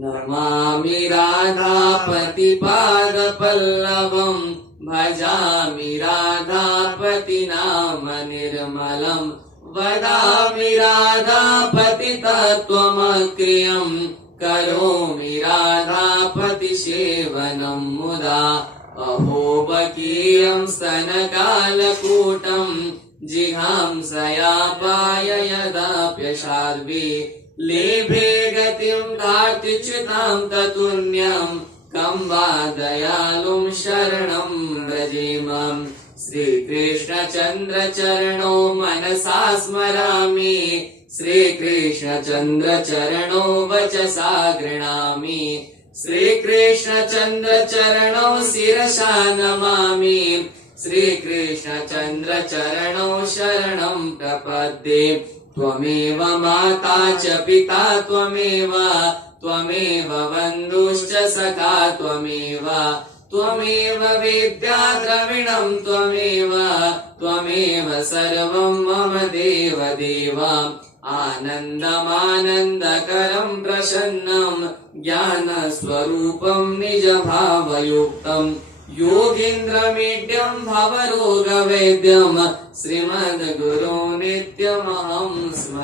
नमामि राधापतिपादपल्लवम् भजामि राधापति नाम निर्मलम् वदामि राधापति तत्त्वमक्रियम् करोमि राधापति सेवनम् मुदा अहोबकीयम् स्तनकालकूटम् जिघांसयापाय यदाप्यशार्वी लेभे गतिम् धार्तिच्युताम् ततुन्यम् कम् वा दयालुम् शरणम् व्रजेमम् श्रीकृष्णचन्द्रचरणो मनसा स्मरामि श्रीकृष्णचन्द्रचरणो वचसा गृह्णामि श्रीकृष्णचन्द्रचरणौ शिरसा नमामि श्रीकृष्णचन्द्रचरणौ शरणम् प्रपद्ये त्वमेव माता च पिता त्वमेव त्वमेव बन्धुश्च सखा त्वमेव त्वमेव विद्या द्रविणम् त्वमेव त्वमेव सर्वम् मम देव देव आनन्दमानन्दकरम् प्रसन्नम् ज्ञानस्वरूपम् निजभावयुक्तम् योगीन्द्रमीड्यम् भवरोगवेद्यम् श्रीमद्गुरो नित्यमहम् स्मरामि।